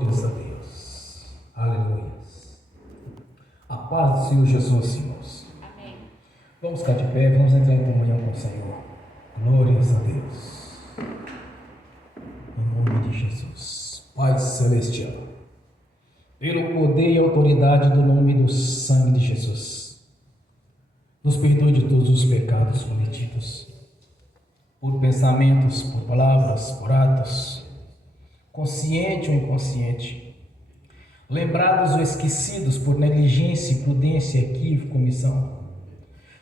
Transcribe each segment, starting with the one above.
Glórias a Deus. Aleluia. A paz do Senhor Jesus, irmãos. Amém. Vamos ficar de pé, vamos entrar em comunhão com o Senhor. Glórias a Deus. Em nome de Jesus. Pai Celestial, pelo poder e autoridade do nome do sangue de Jesus, nos perdoe de todos os pecados cometidos, por pensamentos, por palavras, por atos, consciente ou inconsciente, lembrados ou esquecidos por negligência, imprudência, equívoco, omissão.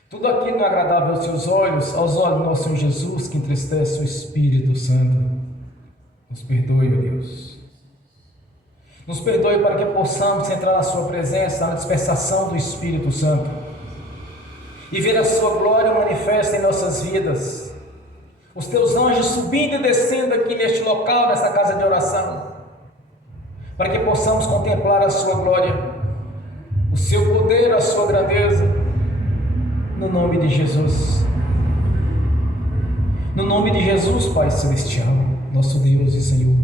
Tudo aquilo não é agradável aos seus olhos, aos olhos do nosso Senhor Jesus, que entristece o Espírito Santo. Nos perdoe, ó Deus. Nos perdoe para que possamos entrar na sua presença, na dispensação do Espírito Santo, e ver a sua glória manifesta em nossas vidas. Os teus anjos subindo e descendo aqui neste local, nessa casa de oração, para que possamos contemplar a sua glória, o seu poder, a sua grandeza, no nome de Jesus. No nome de Jesus, Pai Celestial, nosso Deus e Senhor,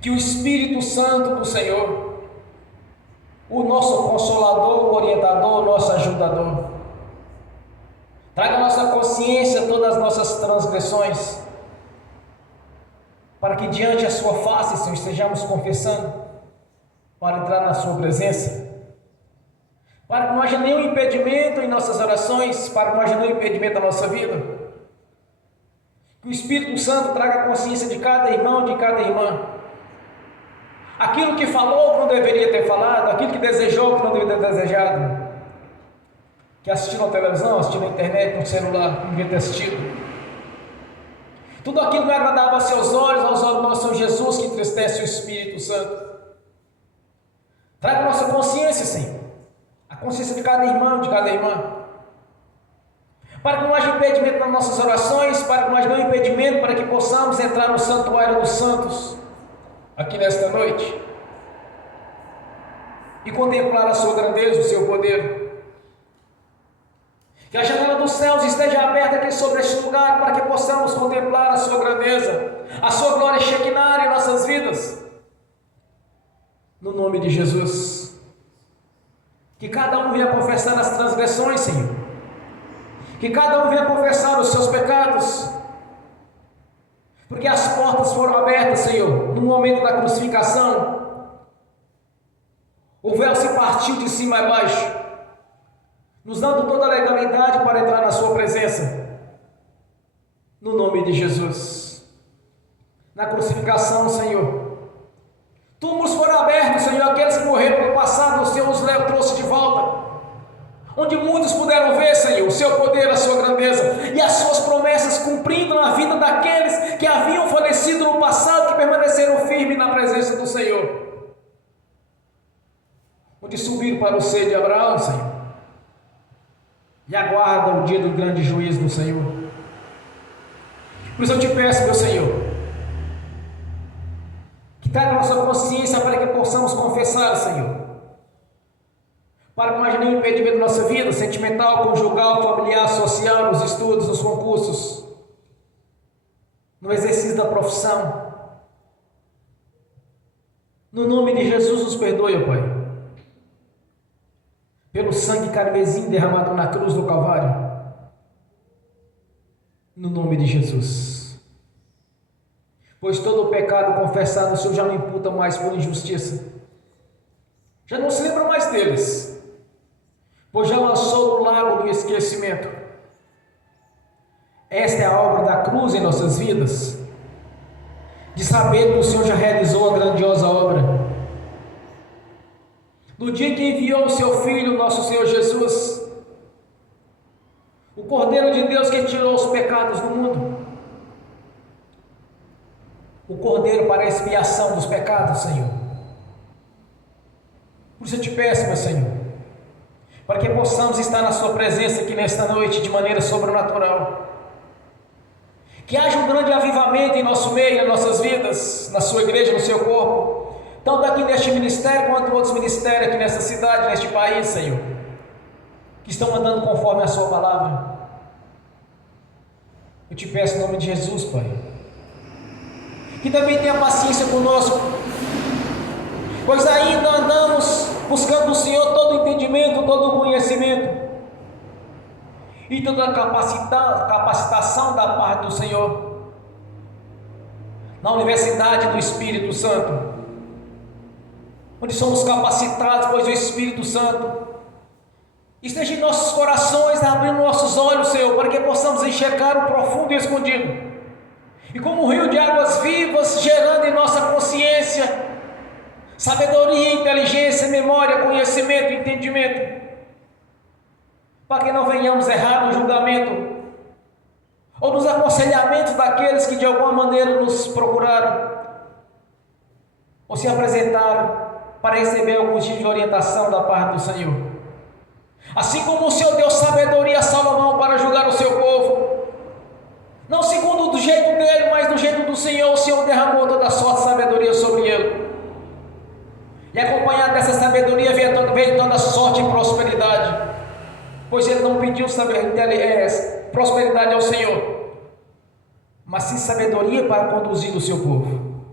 que o Espírito Santo do Senhor, o nosso Consolador, o orientador, o nosso ajudador, traga à nossa consciência todas as nossas transgressões, para que diante a sua face, Senhor, estejamos confessando, para entrar na sua presença, para que não haja nenhum impedimento em nossas orações, para que não haja nenhum impedimento na nossa vida. Que o Espírito Santo traga a consciência de cada irmão, de cada irmã, aquilo que falou que não deveria ter falado, aquilo que desejou que não deveria ter desejado, que assistiu na televisão, assistiu na internet, no celular, não devia ter assistido. Tudo aquilo que não é agradável aos seus olhos, aos olhos do nosso Senhor Jesus, que entristece o Espírito Santo. Traga a nossa consciência, Senhor, a consciência de cada irmão, de cada irmã, para que não haja impedimento nas nossas orações, para que não haja nenhum impedimento, para que possamos entrar no santuário dos santos, aqui nesta noite, e contemplar a sua grandeza, o seu poder. Que a janela dos céus esteja aberta aqui sobre este lugar, para que possamos contemplar a sua grandeza, a sua glória shekinah em nossas vidas, no nome de Jesus. Que cada um venha confessar as transgressões, Senhor, que cada um venha confessar os seus pecados, porque as portas foram abertas, Senhor, no momento da crucificação. O véu se partiu de cima a baixo, nos dando toda a legalidade para entrar na sua presença, no nome de Jesus. Na crucificação, Senhor, túmulos foram abertos, Senhor, aqueles que morreram no passado, o Senhor os trouxe de volta, onde muitos puderam ver, Senhor, o seu poder, a sua grandeza e as suas promessas cumprindo na vida daqueles que haviam falecido no passado, que permaneceram firmes na presença do Senhor, onde subiram para o seio de Abraão, Senhor, e aguardam o dia do grande juízo do Senhor. Por isso eu te peço, meu Senhor, que traga a nossa consciência para que possamos confessar, Senhor, para que não haja nenhum impedimento na nossa vida, sentimental, conjugal, familiar, social, nos estudos, nos concursos, no exercício da profissão. No nome de Jesus, nos perdoe, Pai, pelo sangue carmesim derramado na cruz do Calvário, no nome de Jesus. Pois todo o pecado confessado, o Senhor já não imputa mais por injustiça, já não se lembra mais deles, pois já lançou no lago do esquecimento. Esta é a obra da cruz em nossas vidas, de saber que o Senhor já realizou a grandiosa obra. No dia que enviou o seu Filho, nosso Senhor Jesus, o Cordeiro de Deus que tirou os pecados do mundo, o Cordeiro para a expiação dos pecados, Senhor. Por isso eu te peço, meu Senhor, para que possamos estar na sua presença aqui nesta noite de maneira sobrenatural, que haja um grande avivamento em nosso meio, nas nossas vidas, na sua igreja, no seu corpo, tanto aqui neste ministério quanto outros ministérios aqui nessa cidade, neste país, Senhor, que estão andando conforme a sua palavra. Eu te peço em nome de Jesus, Pai, que também tenha paciência conosco, pois ainda andamos buscando do Senhor todo o entendimento, todo o conhecimento e toda a capacitação da parte do Senhor, na Universidade do Espírito Santo, onde somos capacitados, pois o Espírito Santo esteja em nossos corações, abrindo nossos olhos, Senhor, para que possamos enxergar o profundo e escondido, e como um rio de águas vivas, gerando em nossa consciência sabedoria, inteligência, memória, conhecimento, entendimento, para que não venhamos errar no julgamento ou nos aconselhamentos daqueles que de alguma maneira nos procuraram ou se apresentaram para receber algum tipo de orientação da parte do Senhor. Assim como o Senhor deu sabedoria a Salomão para julgar o seu povo, não segundo do jeito dele, mas do jeito do Senhor, o Senhor derramou toda a sua sabedoria sobre ele. E acompanhado dessa sabedoria veio toda a sorte e prosperidade, pois ele não pediu prosperidade ao Senhor, mas sim sabedoria para conduzir o seu povo.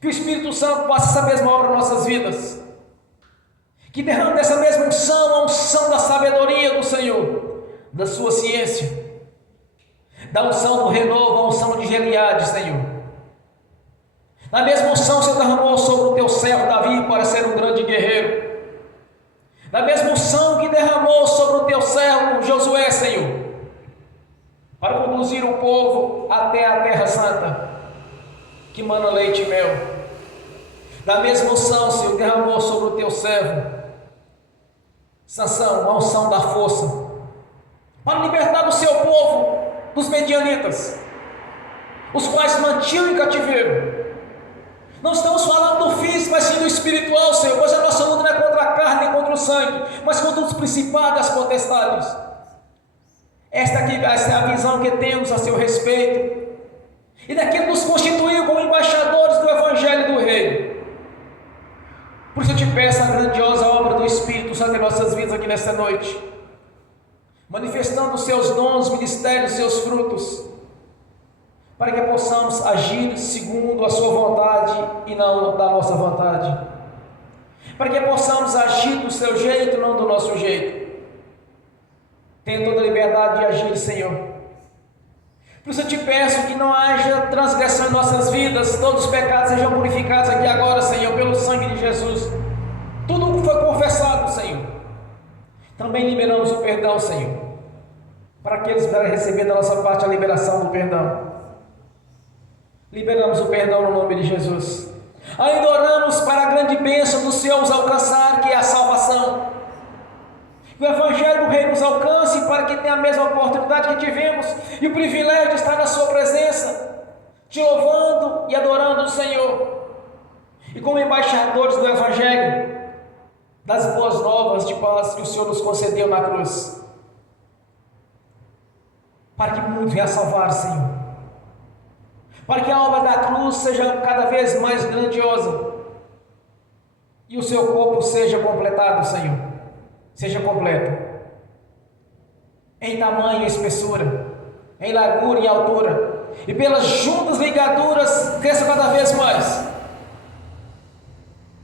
Que o Espírito Santo faça essa mesma obra em nossas vidas, que derrame dessa mesma unção, a unção da sabedoria do Senhor, da sua ciência, da unção do renovo, a unção de Gileade, Senhor. Na mesma unção você derramou sobre o teu servo Davi para ser um grande guerreiro, na mesma unção que derramou sobre o teu servo Josué, Senhor, para conduzir o povo até a terra santa, que mana leite e mel. Da mesma unção, Senhor, derramou sobre o teu servo Sansão, a unção da força, para libertar o seu povo dos medianitas, os quais mantinham em cativeiro. Não estamos falando do físico, mas sim do espiritual, Senhor, pois a nossa luta não é contra a carne nem contra o sangue, mas contra os principados e as potestades. Esta é a visão que temos a seu respeito, e daquilo que nos constituiu como embaixadores do Evangelho do Reino. Por isso eu te peço a grandiosa obra do Espírito Santo em nossas vidas aqui nesta noite, manifestando os seus dons, ministérios, seus frutos, para que possamos agir segundo a sua vontade e não da nossa vontade, para que possamos agir do seu jeito, não do nosso jeito. Tenha toda a liberdade de agir, Senhor. Por isso eu te peço que não haja transgressão em nossas vidas, todos os pecados sejam purificados aqui agora, Senhor, pelo sangue de Jesus. Tudo o que foi confessado, Senhor. Também liberamos o perdão, Senhor, para aqueles que devem receber da nossa parte a liberação do perdão. Liberamos o perdão no nome de Jesus. Ainda oramos para a grande bênção do Senhor nos alcançar, que é a salvação. Que o Evangelho do Reino nos alcance, para que tenha a mesma oportunidade que tivemos e o privilégio de estar na sua presença, te louvando e adorando o Senhor. E como embaixadores do Evangelho, das boas novas de paz que o Senhor nos concedeu na cruz, para que muitos venham a salvar, Senhor, para que a obra da cruz seja cada vez mais grandiosa e o seu corpo seja completado, Senhor, seja completo em tamanho e espessura, em largura e altura, e pelas juntas ligaduras cresça cada vez mais,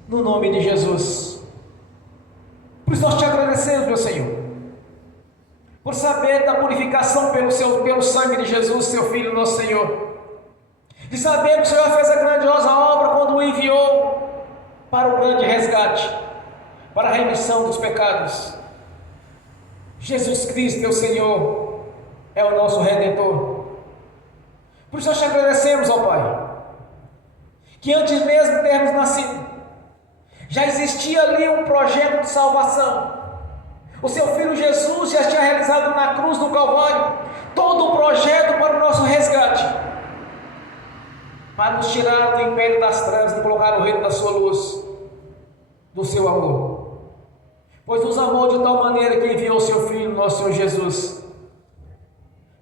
no nome de Jesus. Por isso nós te agradecemos, meu Senhor, por saber da purificação pelo sangue de Jesus, seu Filho, nosso Senhor, de saber que o Senhor fez a grandiosa obra quando o enviou para o grande resgate, para a remissão dos pecados. Jesus Cristo, teu Senhor, é o nosso Redentor. Por isso nós te agradecemos, ó Pai, que antes mesmo de termos nascido, já existia ali um projeto de salvação. O seu Filho Jesus já tinha realizado na cruz do Calvário todo o projeto para o nosso resgate, para nos tirar do império das trevas e colocar no reino da sua luz, do seu amor. Pois nos amou de tal maneira que enviou o seu Filho, nosso Senhor Jesus,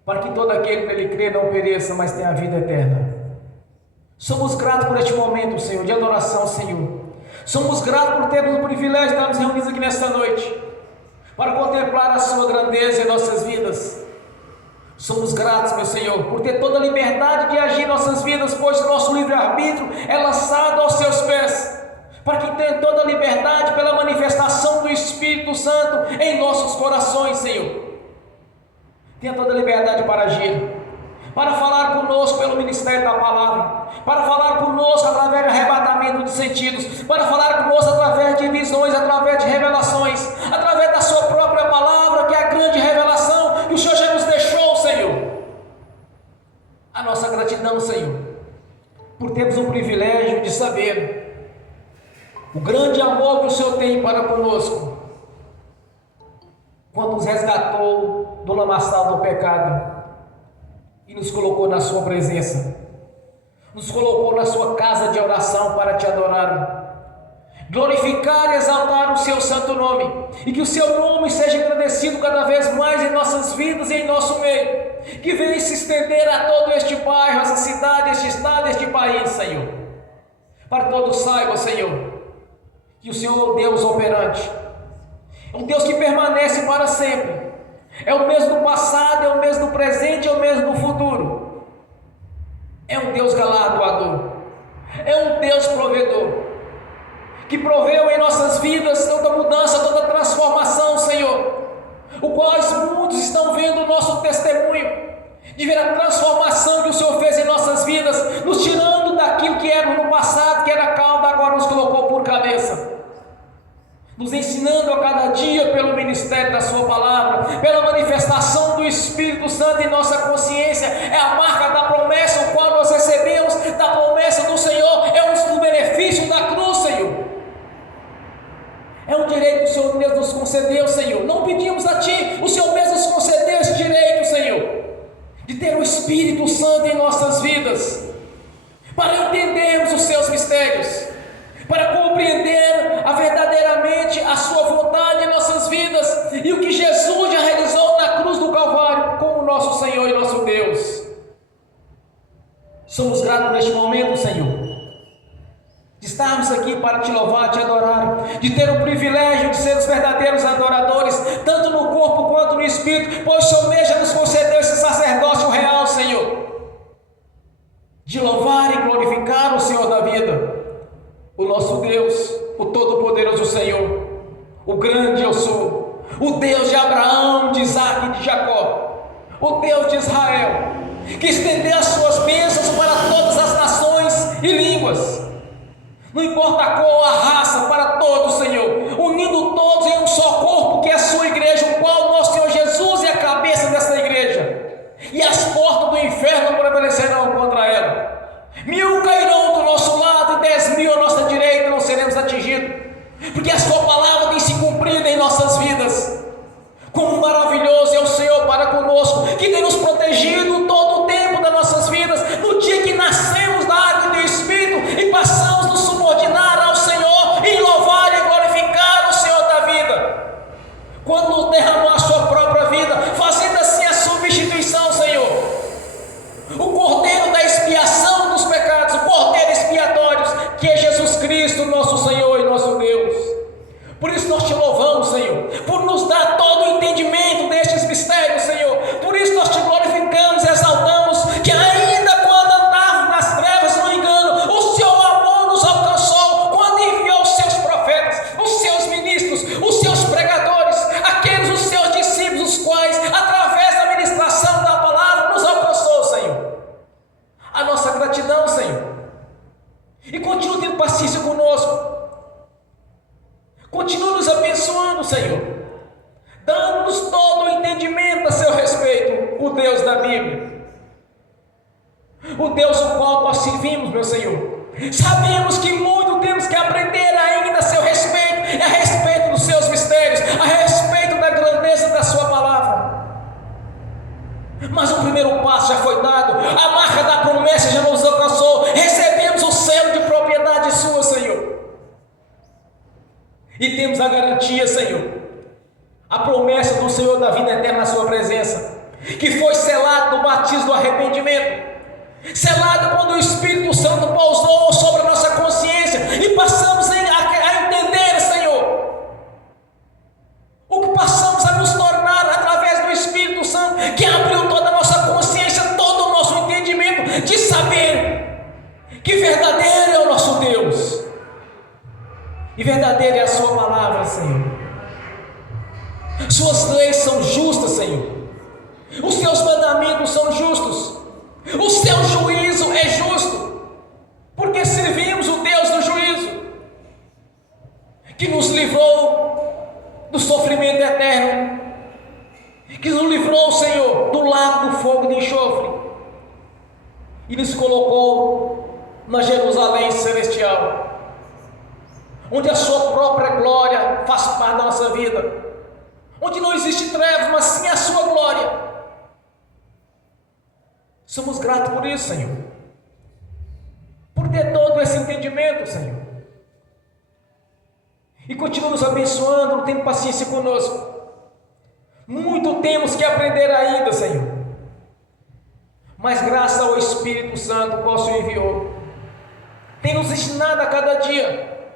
para que todo aquele que nele crê não pereça, mas tenha a vida eterna. Somos gratos por este momento, Senhor, de adoração, Senhor. Somos gratos por termos o privilégio de estarmos reunidos aqui nesta noite, para contemplar a sua grandeza em nossas vidas. Somos gratos, meu Senhor, por ter toda a liberdade de agir em nossas vidas, pois o nosso livre-arbítrio é lançado aos seus pés, para toda liberdade pela manifestação do Espírito Santo em nossos corações, Senhor. Tenha toda liberdade para agir, para falar conosco pelo ministério da palavra, para falar conosco através de arrebatamento de sentidos, para falar conosco através de visões, através de revelações, através da sua própria palavra, que é a grande revelação que o Senhor já nos deixou, Senhor. A nossa gratidão, Senhor, por termos o privilégio de saber o grande amor que o Senhor tem para conosco, quando nos resgatou do lamaçal do pecado e nos colocou na sua presença, nos colocou na sua casa de oração para te adorar, glorificar e exaltar o seu santo nome, e que o seu nome seja engrandecido cada vez mais em nossas vidas e em nosso meio, que venha se estender a todo este bairro, essa cidade, este estado, este país, Senhor, para que todos saibam, Senhor, que o Senhor é o Deus operante, é um Deus que permanece para sempre, é o mesmo do passado, é o mesmo do presente, é o mesmo do futuro, é um Deus galardoador, é um Deus provedor, que proveu em nossas vidas toda mudança, toda transformação, Senhor, o qual muitos estão vendo o nosso testemunho, de ver a transformação que o Senhor fez em nossas vidas, nos tirando daquilo que era no passado, que era cauda, agora nos colocou por cabeça, nos ensinando a cada dia pelo ministério da sua palavra, pela manifestação do Espírito Santo em nossa consciência. É a marca da promessa, o qual nós recebemos da promessa do Senhor, é um dos benefícios da cruz, Senhor, é um direito que o Senhor mesmo nos concedeu, Senhor. Não pedimos a Ti, o Senhor mesmo nos concedeu esse direito, Senhor, de ter o Espírito Santo em nossas vidas, para entendermos os seus mistérios, para compreender verdadeiramente a sua vontade em nossas vidas, e o que Jesus já realizou na cruz do Calvário, como nosso Senhor e nosso Deus. Somos gratos neste momento, Senhor, de estarmos aqui para te louvar, te adorar, de ter o privilégio de ser os verdadeiros adoradores, tanto no corpo quanto no espírito, pois o Senhor mesmo nos concedeu esse sacerdócio real, Senhor, de louvar e glorificar o Senhor da vida, o nosso Deus, o Todo-Poderoso Senhor, o grande eu sou, o Deus de Abraão, de Isaac e de Jacó, o Deus de Israel, que estendeu as suas bênçãos para todas as nações e línguas, não importa a cor, a raça, para todos, Senhor, unindo todos em um só corpo, que é a sua igreja, o qual nosso Senhor Jesus é a cabeça dessa igreja, e as portas do inferno não prevalecerão contra ela. 1000 cairão do nosso lado e 10.000 à nossa direita, não seremos atingidos, porque a sua palavra tem se cumprido em nossas vidas. Como maravilhoso é o Senhor para conosco, que tem nos protegido todo o tempo das nossas vidas, no dia que nascemos da água e do Espírito e passamos a nos subordinar ao Senhor e louvar e glorificar o Senhor da vida, quando derramou a sua própria vida, fazendo assim a substituição, Senhor, o Cordeiro da expiação dos pecados, o Cordeiro expiatório, que é Jesus Cristo, nosso Senhor e nosso Deus. Por isso nós te louvamos, Senhor, por nos dar todo o entendimento destes mistérios, Senhor. Por isso nós te glorificamos e exaltamos, que ainda quando andávamos nas trevas no engano, o seu amor nos alcançou, quando enviou os seus profetas, os seus ministros, os seus pregadores, aqueles os seus discípulos, os quais, através da ministração da palavra, nos alcançou, Senhor. A nossa gratidão, Senhor, e continua tendo paciência conosco. Continua nos abençoando, Senhor, dando-nos todo o entendimento a seu respeito, o Deus da Bíblia, o Deus o qual nós servimos, meu Senhor. Sabemos que muito temos que aprender ainda a seu respeito, a respeito dos seus mistérios, a respeito da grandeza da sua palavra. Mas o primeiro passo já foi dado, a marca da promessa já nos alcançou, recebemos o selo de propriedade sua, Senhor. E temos a garantia, Senhor, a promessa do Senhor da vida eterna na sua presença, que foi selado no batismo do arrependimento, selado quando o Espírito Santo pousou sobre a nossa consciência e passamos a entender, Senhor, o que passamos a nos tornar através do Espírito Santo, que abriu toda a nossa consciência, todo o nosso entendimento, de saber que verdadeiro é o nosso Deus, e verdadeira é a sua palavra, Senhor. Suas leis são justas, Senhor. Os teus mandamentos são justos. O seu juízo é justo, porque servimos o Deus do juízo, que nos livrou do sofrimento eterno, que nos livrou, Senhor, do lago do fogo de enxofre, e nos colocou na Jerusalém celestial, onde a sua própria glória faz parte da nossa vida, onde não existe trevas, mas sim a sua glória. Somos gratos por isso, Senhor, por ter todo esse entendimento, Senhor, e continua nos abençoando, tendo paciência conosco. Muito temos que aprender ainda, Senhor, mas graças ao Espírito Santo, qual o Senhor enviou, tem nos ensinado a cada dia,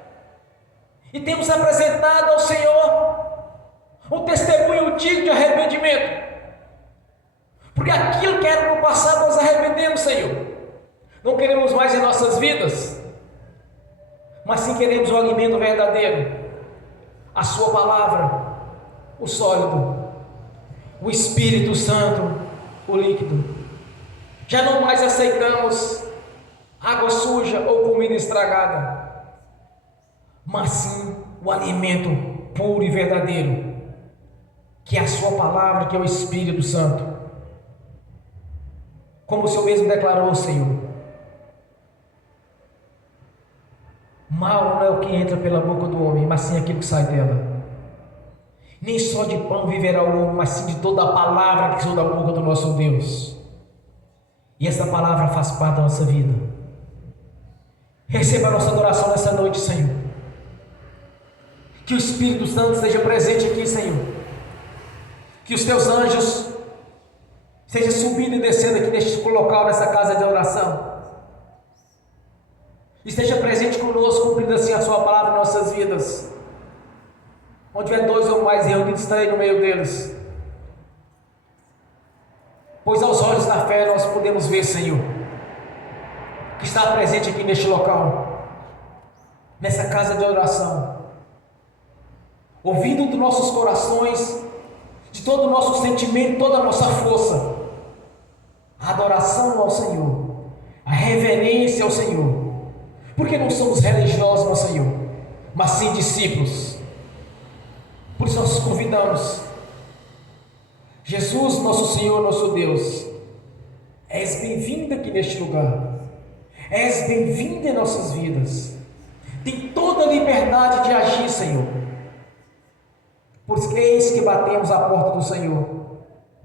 e temos apresentado ao Senhor um testemunho digno de arrependimento, porque aquilo que era no passado nós arrependemos, Senhor. Não queremos mais em nossas vidas, mas sim queremos o alimento verdadeiro, a sua palavra, o sólido, o Espírito Santo, o líquido. Já não mais aceitamos água suja ou comida estragada, mas sim o alimento puro e verdadeiro, que é a sua palavra, que é o Espírito Santo. Como o Senhor mesmo declarou, Senhor, mal não é o que entra pela boca do homem, mas sim aquilo que sai dela. Nem só de pão viverá o homem, mas sim de toda a palavra que saiu da boca do nosso Deus. E essa palavra faz parte da nossa vida. Receba a nossa adoração nessa noite, Senhor. Que o Espírito Santo esteja presente aqui, Senhor. Que os teus anjos estejam subindo e descendo aqui neste local, nessa casa de oração. Esteja presente conosco, cumprindo assim a sua palavra em nossas vidas. Onde tiver dois ou mais reunidos, estarei no meio deles. Pois aos olhos da fé nós podemos ver, Senhor, que está presente aqui neste local, nessa casa de oração, ouvindo dos nossos corações, de todo o nosso sentimento, toda a nossa força, a adoração ao Senhor, a reverência ao Senhor, porque não somos religiosos, meu Senhor, mas sim discípulos. Por isso nós convidamos, Jesus, nosso Senhor, nosso Deus, és bem-vindo aqui neste lugar, és bem-vindo em nossas vidas, tem toda a liberdade de agir, Senhor, porque eis que batemos a porta do Senhor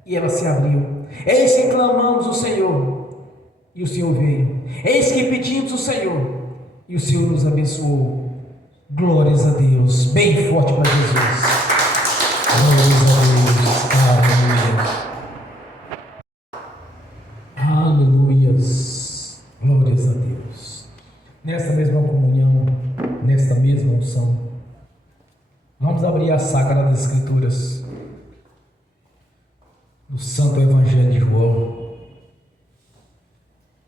e ela se abriu, eis que clamamos o Senhor e o Senhor veio, eis que pedimos o Senhor e o Senhor nos abençoou. Glórias a Deus, bem forte para Jesus. Glórias a Deus, aleluia. Aleluias, glórias a Deus. Nesta mesma comunhão, nesta mesma unção, vamos abrir as Sagradas Escrituras do Santo Evangelho de João,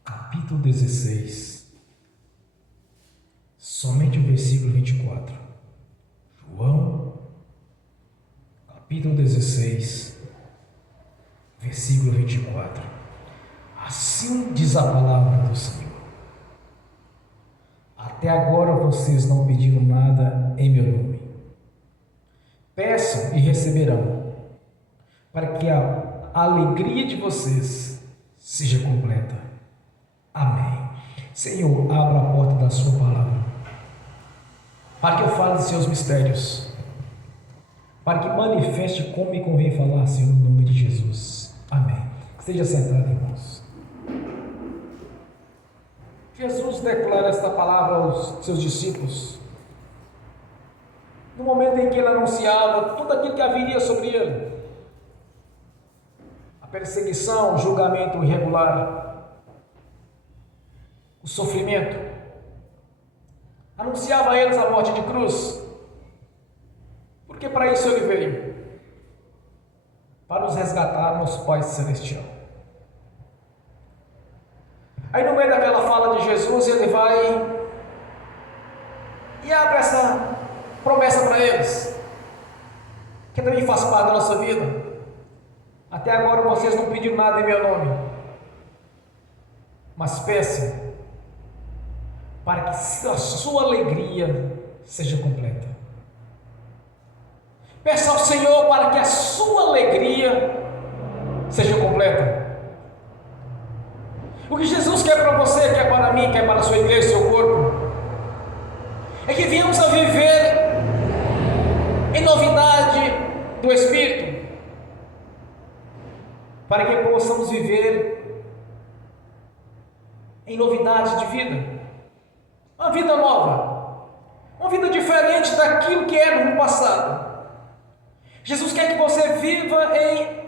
capítulo 16, somente o versículo 24. João, capítulo 16, versículo 24. Assim diz a palavra do Senhor: até agora vocês não pediram nada em meu nome. Peçam e receberão, para que a alegria de vocês seja completa. Amém. Senhor, abra a porta da sua palavra, para que eu fale de seus mistérios, para que manifeste como me convém falar, Senhor, no nome de Jesus. Amém. Esteja sentado, irmãos. Jesus declara esta palavra aos seus discípulos, no momento em que ele anunciava tudo aquilo que haveria sobre ele: a perseguição, o julgamento irregular, o sofrimento. Anunciava a eles a morte de cruz, porque para isso ele veio, para nos resgatar, nosso Pai Celestial. Aí no meio daquela fala de Jesus, ele vai e abre essa promessa para eles, que também faz parte da nossa vida. Até agora vocês não pediram nada em meu nome, mas peçam para que a sua alegria seja completa. Peça ao Senhor para que a sua alegria seja completa. O que Jesus quer para você, quer para mim, quer para a sua igreja, seu corpo, é que viemos a viver em novidade do Espírito, para que possamos viver em novidade de vida, uma vida nova, uma vida diferente daquilo que era no passado. Jesus quer que você viva em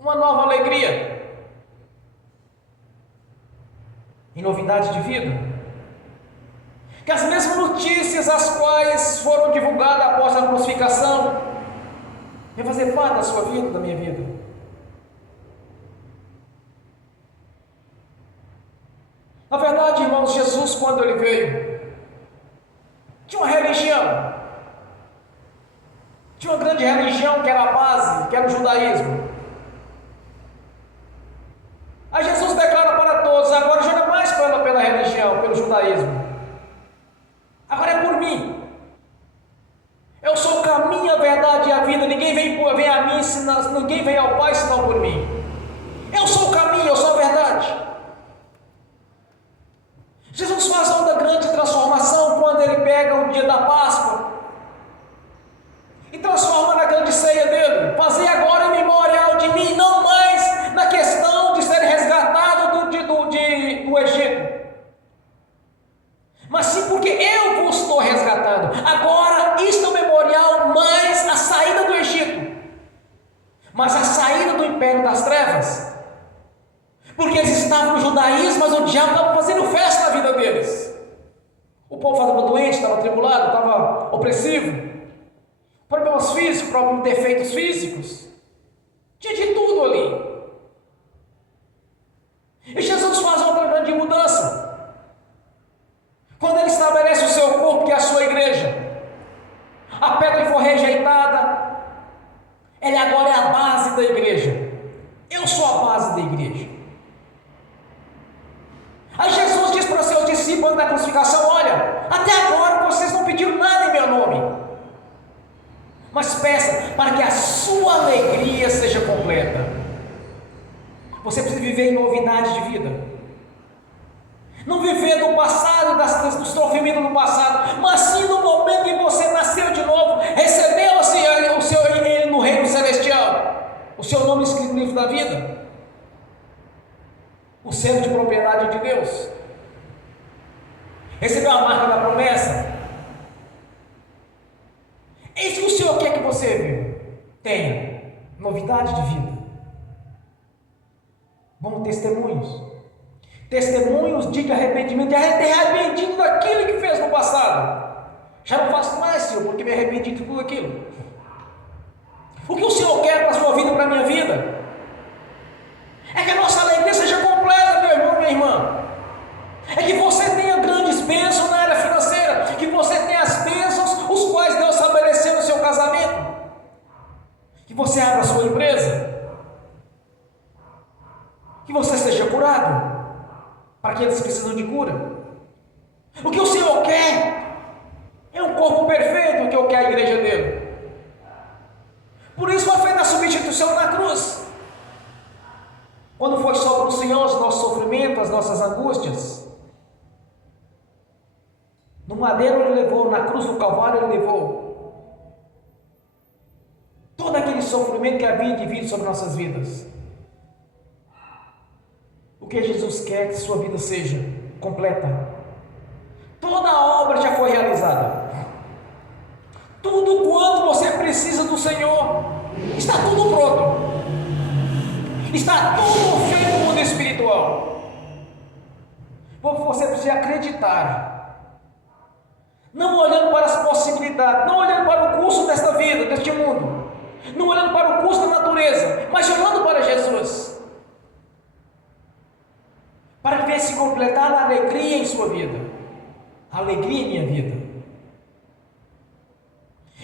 uma nova alegria, em novidade de vida, que as mesmas notícias as quais foram divulgadas após a crucificação venham fazer parte da sua vida, da minha vida. Na verdade, irmãos, Jesus, quando ele veio, tinha uma religião, tinha uma grande religião que era a base, que era o judaísmo. Aí Jesus declara para todos: agora já não é mais pela religião, pelo judaísmo, agora é por mim. Eu sou o caminho, a verdade e a vida. Ninguém vem a mim, ninguém vem ao Pai senão por mim. Eu sou o caminho, eu sou a verdade. Jesus faz uma grande transformação quando ele pega o dia da Páscoa e transforma na grande ceia dele. Fazei agora em memorial de mim, não mais na questão de ser resgatado do Egito, mas sim porque eu vos estou resgatando. Agora isto é um memorial mais a saída do Egito, mas a saída do império das trevas, porque eles estavam no judaísmo, mas o diabo estava fazendo festa na vida deles. O povo estava doente, estava atribulado, estava opressivo, problemas físicos, defeitos físicos, tinha de tudo ali. E Jesus faz outra grande mudança quando ele estabelece o seu corpo, que é a sua igreja. A pedra que foi rejeitada, ele agora é a base da igreja. Eu sou a base da igreja. Aí Jesus diz para os seus discípulos na crucificação: olha, até agora vocês não pediram nada em meu nome, mas peça para que a sua alegria seja completa. Você precisa viver em novidade de vida, não viver do passado, do sofrimento do passado, mas sim no momento em que você nasceu de novo, recebeu o seu no reino celestial, o seu nome escrito no livro da vida, o selo de propriedade de Deus, recebeu a marca da promessa. É isso que o Senhor quer que você tenha: novidade de vida. Bom, testemunhos de arrependimento, de ter arrependido daquilo que fez no passado. Já não faço mais, Senhor, porque me arrependi de tudo aquilo. O que o Senhor quer para a sua vida e para a minha vida é que a nossa alegria seja completa, meu irmão, minha irmã. É que você tenha grandes bênçãos na área financeira, que você tenha as bênçãos os quais Deus estabeleceu no seu casamento, que você abra a sua empresa, que você seja curado para aqueles que precisam de cura. O que o Senhor quer é um corpo perfeito, que eu quero a igreja dele. Por isso foi feita a substituição na cruz. Quando foi sobre o Senhor os nossos sofrimentos, as nossas angústias, no madeiro ele levou, na cruz do Calvário ele levou todo aquele sofrimento que havia de vir sobre nossas vidas. O que Jesus quer que sua vida seja completa. Toda a obra já foi realizada. Tudo quanto você precisa do Senhor está tudo pronto. Está tudo feito no mundo espiritual. Você precisa acreditar, não olhando para as possibilidades, não olhando para o curso desta vida, deste mundo, não olhando para o curso da natureza, mas olhando para Jesus, para ver se completar a alegria em sua vida, a alegria em minha vida.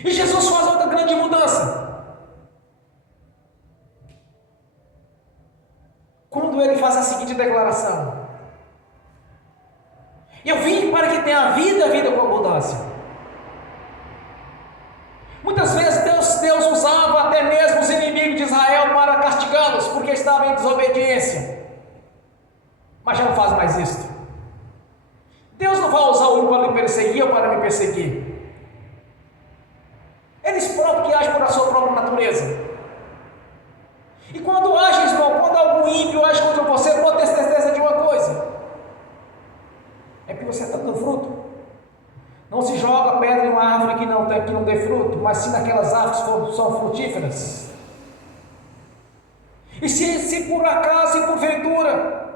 E Jesus faz outra grande mudança. Quando ele faz a seguinte declaração: eu vim para que tenha vida com abundância. Muitas vezes Deus usava até mesmo os inimigos de Israel para castigá-los, porque estavam em desobediência. Mas já não faz mais isso. Deus não vai usar o ímpio para me perseguir ou para me perseguir. Eles próprios que agem por a sua própria natureza. E quando age, irmão, quando algum ímpio age contra você, pode ter certeza de uma coisa: é porque você está dando fruto. Não se joga pedra em uma árvore que não dê fruto, mas sim naquelas árvores que são frutíferas. E se por acaso e porventura,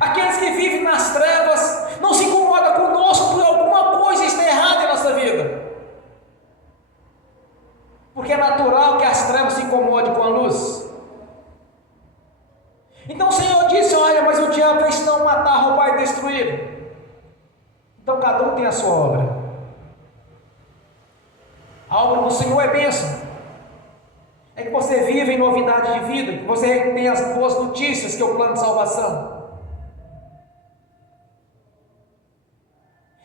aqueles que vivem nas trevas não se incomodam conosco por alguma coisa está errada em nossa vida, porque é natural que as trevas se incomodem com a luz. Então o Senhor disse: olha, mas o diabo veio senão matar, roubar e destruir. Então cada um tem a sua obra. A obra do Senhor é bênção. É que você vive em novidade de vida, que você tem as boas notícias, que é o plano de salvação.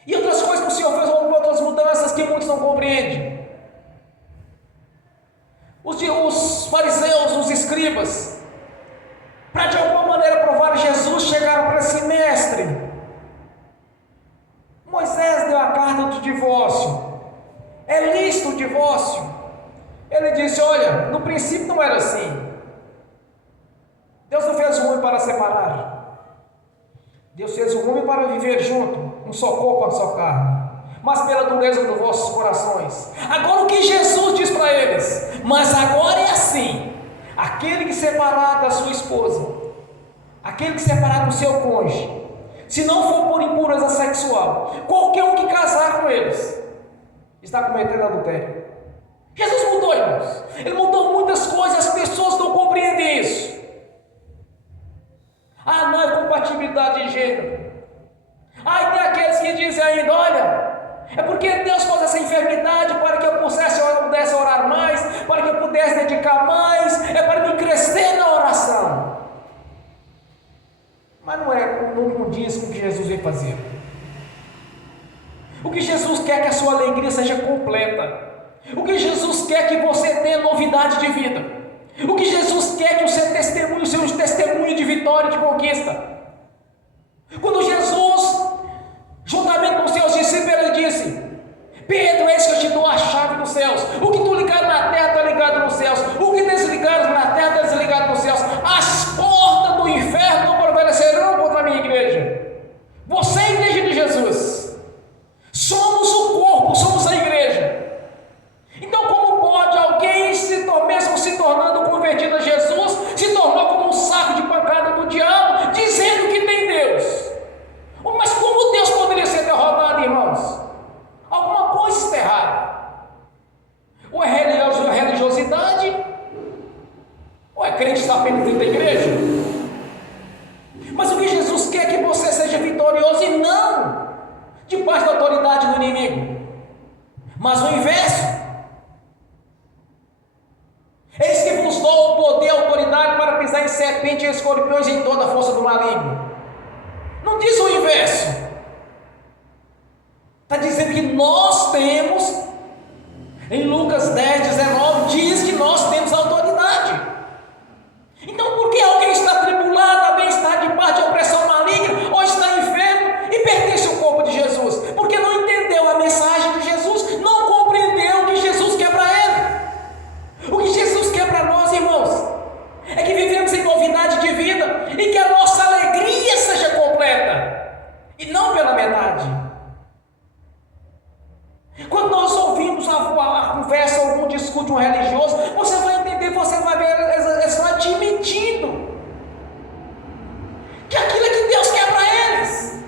E outras coisas que o Senhor fez, outras mudanças que muitos não compreendem. Os fariseus, os escribas, para de alguma maneira provar Jesus, chegaram para esse mestre. Moisés deu a carta do divórcio. É lícito o divórcio? Ele disse: olha, no princípio não era assim. Deus não fez o homem para separar. Deus fez o homem para viver junto, um só corpo, uma só carne. Mas pela dureza dos vossos corações. Agora o que Jesus diz para eles? Mas agora é assim: aquele que separar da sua esposa, aquele que separar do seu cônjuge, se não for por impureza sexual, qualquer um que casar com eles, está cometendo adultério. Jesus mudou, irmãos. Ele mudou muitas coisas, as pessoas não compreendem isso. Ah, não é compatibilidade de gênero. Ah, e tem aqueles que dizem ainda: olha, é porque Deus pôs essa enfermidade para que eu pudesse orar mais, para que eu pudesse dedicar mais, é para me crescer na oração. Mas não condiz com o que Jesus veio fazer. O que Jesus quer é que a sua alegria seja completa. O que Jesus quer é que você tenha novidade de vida. O que Jesus quer é que o seu testemunho seja um testemunho de vitória e de conquista. Quando Jesus, juntamente com os seus discípulos, ele disse: Pedro, eis que eu te dou a chave dos céus. O que tu ligar na terra está ligado nos céus. O que desligares na terra está desligado nos céus. As portas do inferno não prevalecerão contra a minha igreja. Você é a igreja de Jesus. Somos o corpo, somos a igreja. Então como pode alguém, mesmo se tornando convertido a Jesus, se tornou como um saco de pancada do diabo, dizendo que tem Deus? Mas como Deus poderia ser derrotado, irmãos? Alguma coisa está errada. Ou é religiosidade, ou é crente que está apenas dentro da igreja. Mas o que Jesus quer é que você seja vitorioso e não debaixo da autoridade do inimigo, mas o inverso. Eis que vos dou o poder e a autoridade para pisar em serpentes e escorpiões e em toda a força do maligno. Não diz o inverso. Está dizendo que nós temos, em Lucas 10:19, diz que nós temos autoridade. Então por que alguém está atribulado, alguém está debaixo de opressão maligna, ou está enfermo e pertence ao corpo de Jesus? Porque não entendeu a mensagem de Jesus, não compreendeu o que Jesus quer para ele. O que Jesus quer para nós, irmãos, é que vivemos em novidade de vida e que a nossa alegria seja completa e não pela metade. Quando nós ouvimos a conversa, algum discurso de um religioso, você vai entender, você vai ver, eles estão admitindo que aquilo é que Deus quer para eles.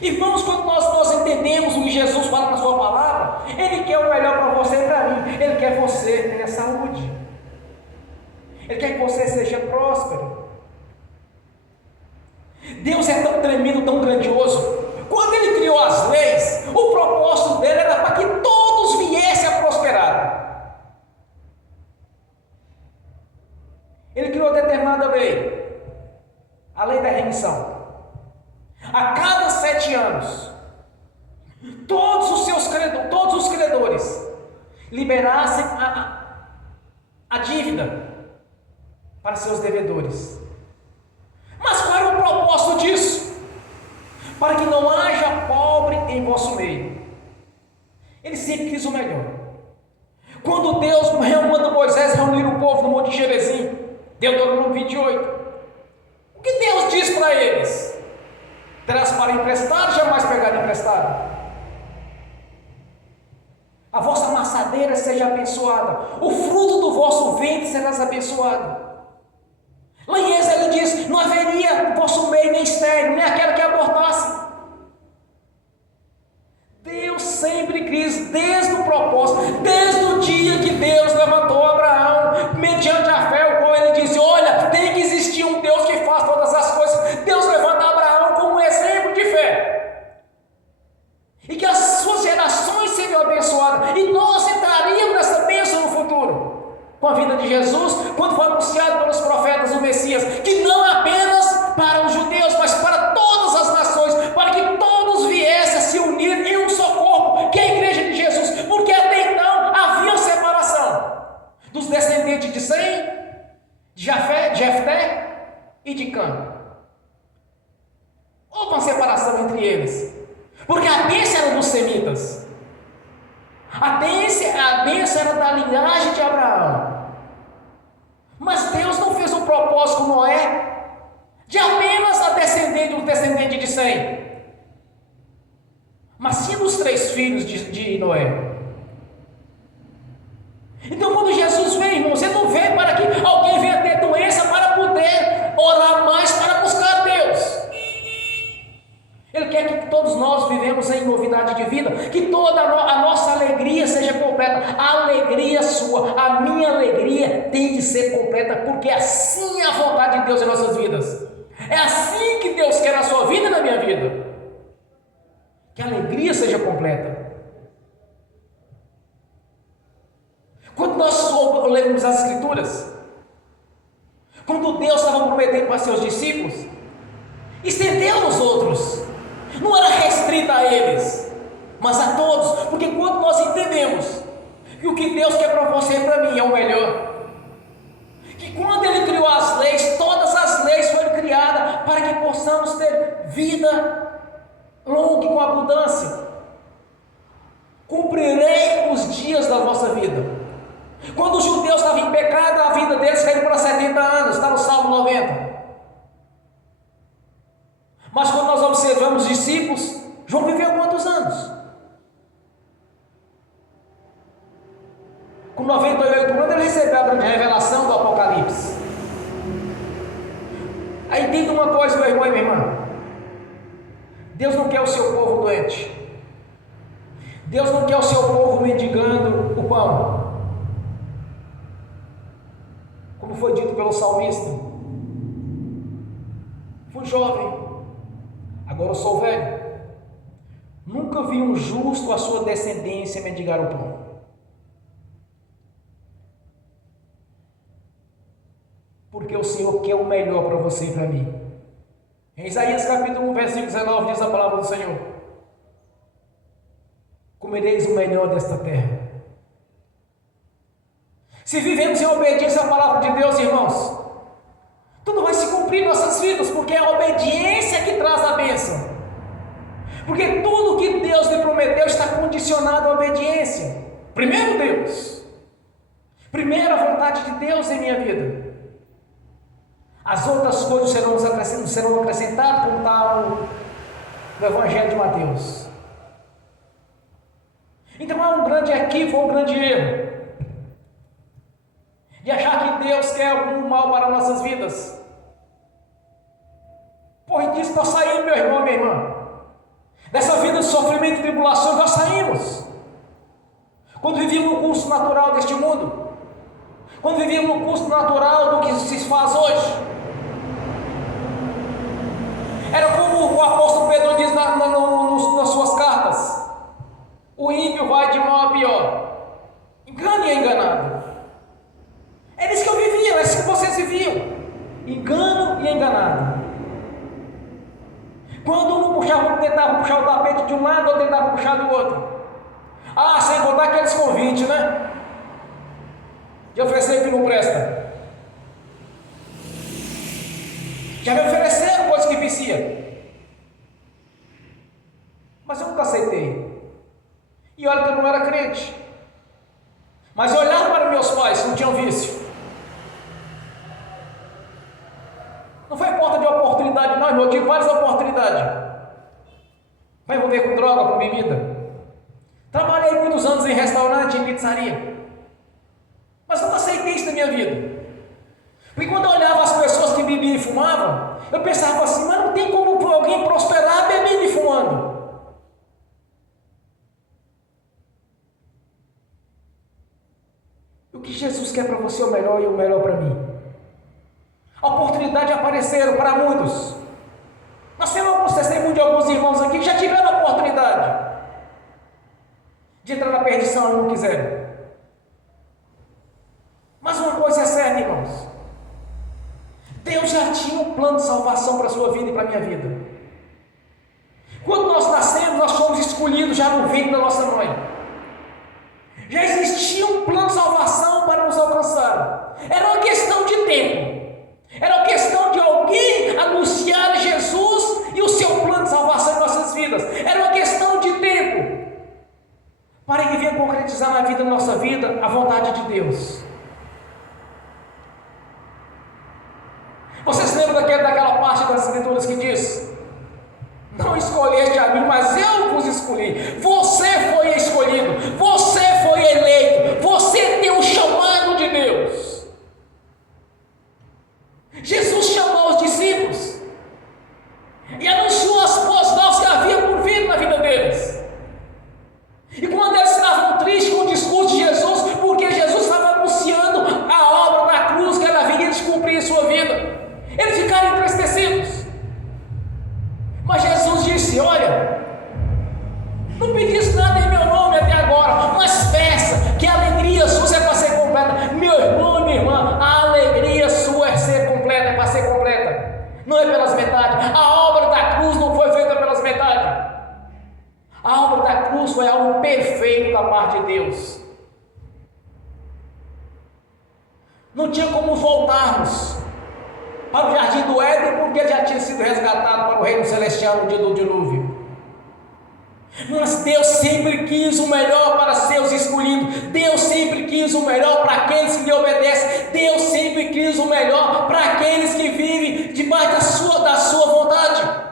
Irmãos, quando nós entendemos o que Jesus fala na sua palavra, Ele quer o melhor para você e para mim. Ele quer que você tenha saúde. Ele quer que você seja próspero. Deus é tão tremendo, tão grandioso. Quando Ele criou as leis, o anos, todos os credores liberassem a dívida para seus devedores. Mas qual era o propósito disso? Para que não haja pobre em vosso meio. Ele sempre quis o melhor. Quando Deus manda Moisés reunir o povo no Monte Gerezim, Deuteronômio 28, o que Deus diz para eles? Terás para emprestar, jamais pegar emprestado. A vossa amassadeira seja abençoada, o fruto do vosso ventre serás abençoado. Lá em Êxodo ele diz: não haveria no vosso meio nem estéril, nem aquela que abortasse. Deus sempre quis, desde o propósito, desde o dia que Deus levantou Abraão, mediante a fé, o qual ele disse: olha, tem que existir um Deus que faz todas as coisas. Deus levanta Abraão como um exemplo de fé, e que as suas gerações seriam abençoadas, e nós entraríamos nessa bênção no futuro, com a vida de Jesus, quando foi anunciado pelos profetas o Messias, que não apenas para os judeus, mas para todas as nações, para que todos viessem a se unir em um só corpo, que é a igreja de Jesus, porque até então havia separação dos descendentes de Sem, de Jefté e de Cã. Houve uma separação entre eles, porque a bênção era dos semitas, a bênção era da linhagem de Abraão. Mas Deus não fez um propósito com Noé de apenas um descendente de Sem, mas sim dos 3 filhos de Noé. Então quando Jesus vem, irmãos, ele não vem para que alguém venha ter doença para poder orar mais para buscar Deus. Ele quer que todos nós vivemos em novidade de vida, que toda a nossa alegria seja completa. A alegria sua, a minha alegria tem de ser completa, porque assim é a vontade de Deus em nossas vidas. É assim que Deus quer na sua vida e na minha vida, que a alegria seja completa. Quando nós lemos as Escrituras, quando Deus estava prometendo para seus discípulos, estendeu nos outros, não era restrita a eles, mas a todos, porque quando nós entendemos que o que Deus quer para você e para mim é o melhor, que quando Ele criou as leis, todas as leis foram criadas para que possamos ter vida longa e com abundância. Cumprirei os dias da vossa vida. Quando os judeus estavam em pecado, a vida deles caiu para 70 anos, está no Salmo 90. Mas quando nós observamos os discípulos, João viveu quantos anos? Com 98 anos ele recebeu a grande revelação do Apocalipse. Aí entenda uma coisa, meu irmão e minha irmã: Deus não quer o seu povo doente. Deus não quer o seu povo mendigando o pão, como foi dito pelo salmista. Fui jovem, agora eu sou velho. Nunca vi um justo a sua descendência mendigar o pão. Porque o Senhor quer o melhor para você e para mim. Em Isaías capítulo 1, versículo 19, diz a palavra do Senhor: comereis o melhor desta terra. Se vivemos em obediência à palavra de Deus, irmãos, tudo vai se cumprir em nossas vidas, porque é a obediência que traz a bênção. Porque tudo que Deus lhe prometeu está condicionado à obediência. Primeiro Deus, primeiro a vontade de Deus em minha vida. As outras coisas serão acrescentadas, como está no Evangelho de Mateus. Então há um grande equívoco, um grande erro de achar que Deus quer algum mal para nossas vidas. Pois disso nós saímos, meu irmão e minha irmã, dessa vida de sofrimento e tribulação. Nós saímos quando vivíamos no curso natural deste mundo, quando vivíamos no curso natural do que se faz hoje. Era como o apóstolo Pedro diz nas suas cartas: o ímpio vai de mal a pior, engano e é enganado. Era isso que eu vivia, era isso que vocês viviam: engano e enganado. Quando não tentavam puxar o tapete de um lado, ou tentavam puxar do outro. Ah, sem contar aqueles convites, né? De oferecer que não presta. Já me ofereceram coisas que vicia. Mas eu nunca aceitei. E olha que eu não era crente. Mas eu olhava para meus pais que não tinham vício. Não foi falta de oportunidade, não, irmão. Eu tive várias oportunidades para envolver com droga, com bebida. Trabalhei muitos anos em restaurante, em pizzaria. Mas nunca aceitei isso na minha vida. Porque quando eu olhava as pessoas que bebiam e fumavam, eu pensava assim, mas não tem como alguém prosperar bebendo e fumando. O que Jesus quer para você é o melhor e o melhor para mim. A oportunidade apareceram para muitos. Nós temos alguns testemunhos de alguns irmãos aqui que já tiveram a oportunidade de entrar na perdição e não quiseram. Mas uma coisa é certa, irmãos. Deus já tinha um plano de salvação para a sua vida e para a minha vida. Quando nós nascemos, nós fomos escolhidos já no ventre da nossa mãe. Já existia um plano de salvação para nos alcançar. Era uma questão de tempo. Era uma questão de alguém anunciar Jesus e o seu plano de salvação em nossas vidas. Era uma questão de tempo para que venha concretizar na vida, na nossa vida, a vontade de Deus. Vocês lembram daquela parte das Escrituras que diz: não escolheste a mim, mas eu vos escolhi. Você foi escolhido, você foi eleito, você tem um chamado de Deus. Jesus chamou os discípulos e anunciou as boas novas que havia por vir na vida deles. E quando eles estavam tristes com o discurso de Jesus, porque Jesus estava anunciando a obra da cruz que ela viria descumprir em sua vida, eles ficaram entristecidos. Mas Jesus disse: olha, não pediste nada em meu nome até agora, mas peça, que a alegria sua é para ser completa. Meu irmão e minha irmã, a alegria sua é ser completa, é para ser completa. Não é pelas metades. A obra da cruz não foi feita pelas metades. A obra da cruz foi algo perfeito da parte de Deus. Não tinha como voltarmos para o jardim do Éden, porque já tinha sido resgatado para o reino celestial no dia do dilúvio. Mas Deus sempre quis o melhor para seus escolhidos. Deus sempre quis o melhor para aqueles que lhe obedecem. Deus sempre quis o melhor para aqueles que vivem debaixo da sua vontade.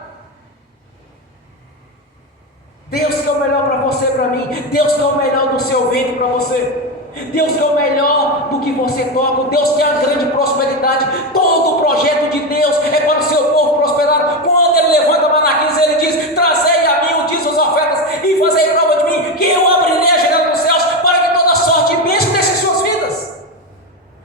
Deus quer o melhor para você e para mim. Deus quer o melhor do seu ventre para você. Deus quer o melhor do que você toca. Deus quer a grande prosperidade. Todo o projeto de Deus é para o seu povo prosperar. Quando Ele levanta Malaquias, Ele diz: trazei a mim o dízimo, as ofertas, e fazei prova de mim, que eu abrirei a janela dos céus, para que toda sorte e bênção desce em suas vidas.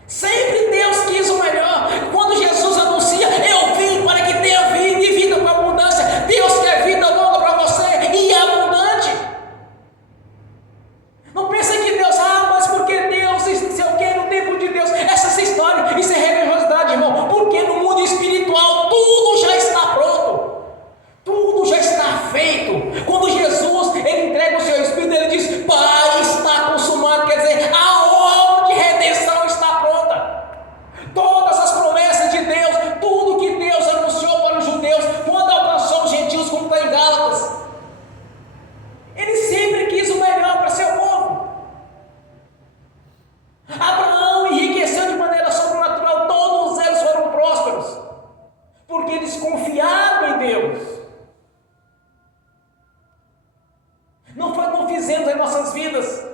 Sempre Deus quis o melhor. Quando Jesus anuncia: eu vim para que tenha vida e vida com abundância. Deus quer vida longa para você e abundante. Não pensa que Deus, mas porque Deus, sei o que, no tempo de Deus, essa história, isso é religiosidade, irmão, porque no mundo espiritual tudo já está pronto, tudo já está feito. Quando Jesus, Ele entrega o seu Espírito, Ele diz: Pai, está consumado, quer dizer, a obra de redenção está pronta. Todas as promessas de Deus, tudo que Deus anunciou para os judeus, quando alcançou os gentios, como está em Gálatas, Ele sempre quis o melhor para seu povo. Abraão enriqueceu de maneira sobrenatural, todos eles foram prósperos, porque eles confiaram em Deus. Não fizemos em nossas vidas